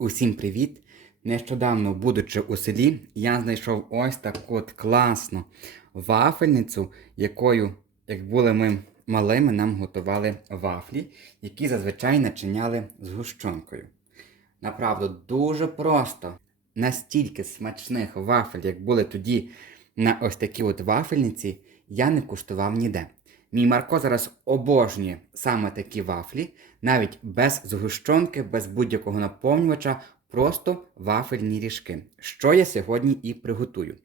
Усім привіт! Нещодавно, будучи у селі, я знайшов ось таку от класну вафельницю, якою, як були ми малими, нам готували вафлі, які зазвичай начиняли з гущонкою. Направду, дуже просто. Настільки смачних вафель, як були тоді на ось такій от вафельниці, я не куштував ніде. Мій Марко зараз обожнює саме такі вафлі, навіть без згущенки, без будь-якого наповнювача, просто вафельні ріжки, що я сьогодні і приготую.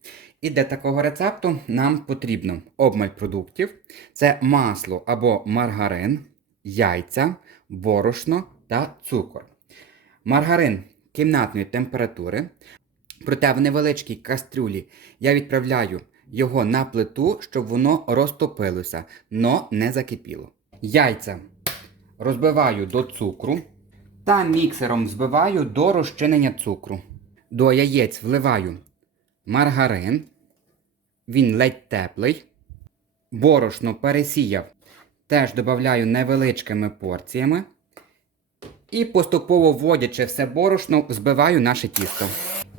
І для такого рецепту нам потрібно обмаль продуктів: це масло або маргарин, яйця, борошно та цукор. Маргарин кімнатної температури. Проте в невеличкій кастрюлі я відправляю його на плиту, щоб воно розтопилося, но не закипіло. Яйця розбиваю до цукру та міксером збиваю до розчинення цукру. До яєць вливаю маргарин, він ледь теплий. Борошно пересіяв, теж додаю невеличкими порціями. І поступово вводячи все борошно, збиваю наше тісто.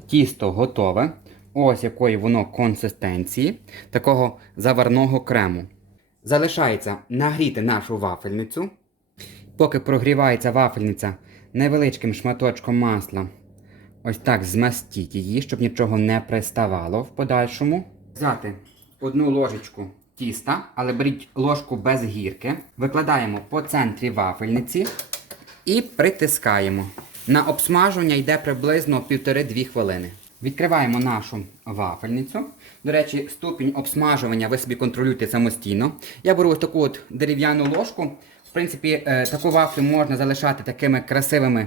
Тісто готове. Ось якої воно консистенції, такого заварного крему. Залишається нагріти нашу вафельницю. Поки прогрівається вафельниця невеличким шматочком масла, ось так змастіть її, щоб нічого не приставало в подальшому. Взяти одну ложечку тіста, але беріть ложку без гірки. Викладаємо по центрі вафельниці і притискаємо. На обсмажування йде приблизно 1,5-2 хвилини. Відкриваємо нашу вафельницю. До речі, ступінь обсмажування ви собі контролюєте самостійно. Я беру ось таку от дерев'яну ложку. В принципі, е, таку вафлю можна залишати такими красивими,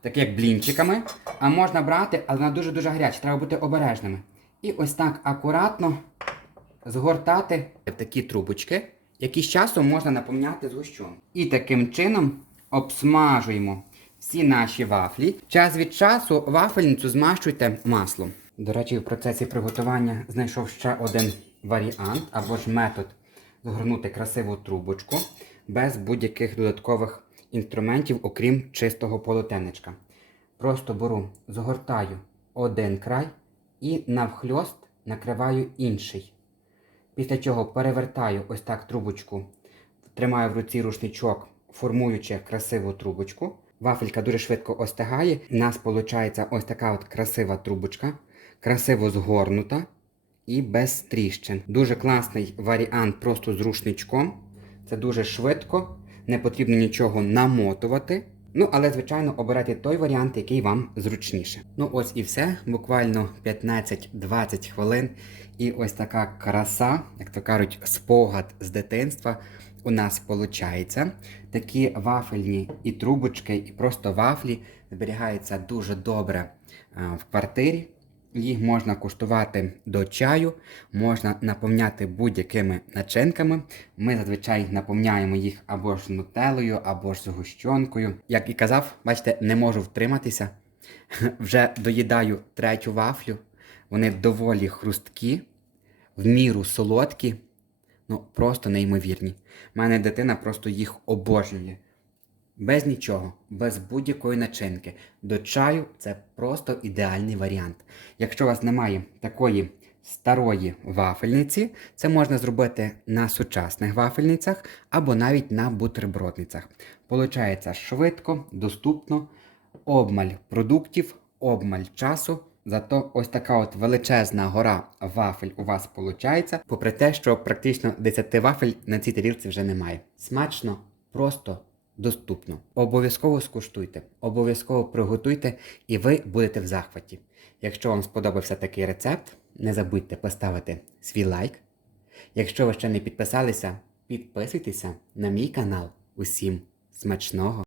так як блінчиками. А можна брати, але вона дуже-дуже гаряча, треба бути обережними. І ось так акуратно згортати в такі трубочки, які з часом можна наповняти згущенкою. І таким чином обсмажуємо всі наші вафлі. Час від часу вафельницю змащуйте маслом. До речі, в процесі приготування знайшов ще один варіант або ж метод згорнути красиву трубочку без будь-яких додаткових інструментів, окрім чистого полотенечка. Просто беру, згортаю один край і навхльост накриваю інший. Після чого перевертаю ось так трубочку, тримаю в руці рушничок, формуючи красиву трубочку. Вафелька дуже швидко остигає. У нас виходить ось така от красива трубочка, красиво згорнута і без тріщин. Дуже класний варіант просто з рушничком. Це дуже швидко, не потрібно нічого намотувати. Ну, але, звичайно, обирайте той варіант, який вам зручніше. Ну, ось і все. Буквально 15-20 хвилин. І ось така краса, як то кажуть, спогад з дитинства у нас виходить. Такі вафельні і трубочки, і просто вафлі зберігаються дуже добре а, в квартирі. Їх можна куштувати до чаю, можна наповняти будь-якими начинками. Ми зазвичай наповняємо їх або ж нутелою, або ж згущенкою. Як і казав, бачите, не можу втриматися. Вже доїдаю третю вафлю. Вони доволі хрусткі, в міру солодкі, ну просто неймовірні. У мене дитина просто їх обожнює. Без нічого, без будь-якої начинки. До чаю це просто ідеальний варіант. Якщо у вас немає такої старої вафельниці, це можна зробити на сучасних вафельницях або навіть на бутербродницях. Получається швидко, доступно, обмаль продуктів, обмаль часу. Зато ось така от величезна гора вафель у вас виходить, попри те, що практично 10 вафель на цій тарілці вже немає. Смачно, просто доступно. Обов'язково скуштуйте, обов'язково приготуйте, і ви будете в захваті. Якщо вам сподобався такий рецепт, не забудьте поставити свій лайк. Якщо ви ще не підписалися, підписуйтеся на мій канал. Усім смачного!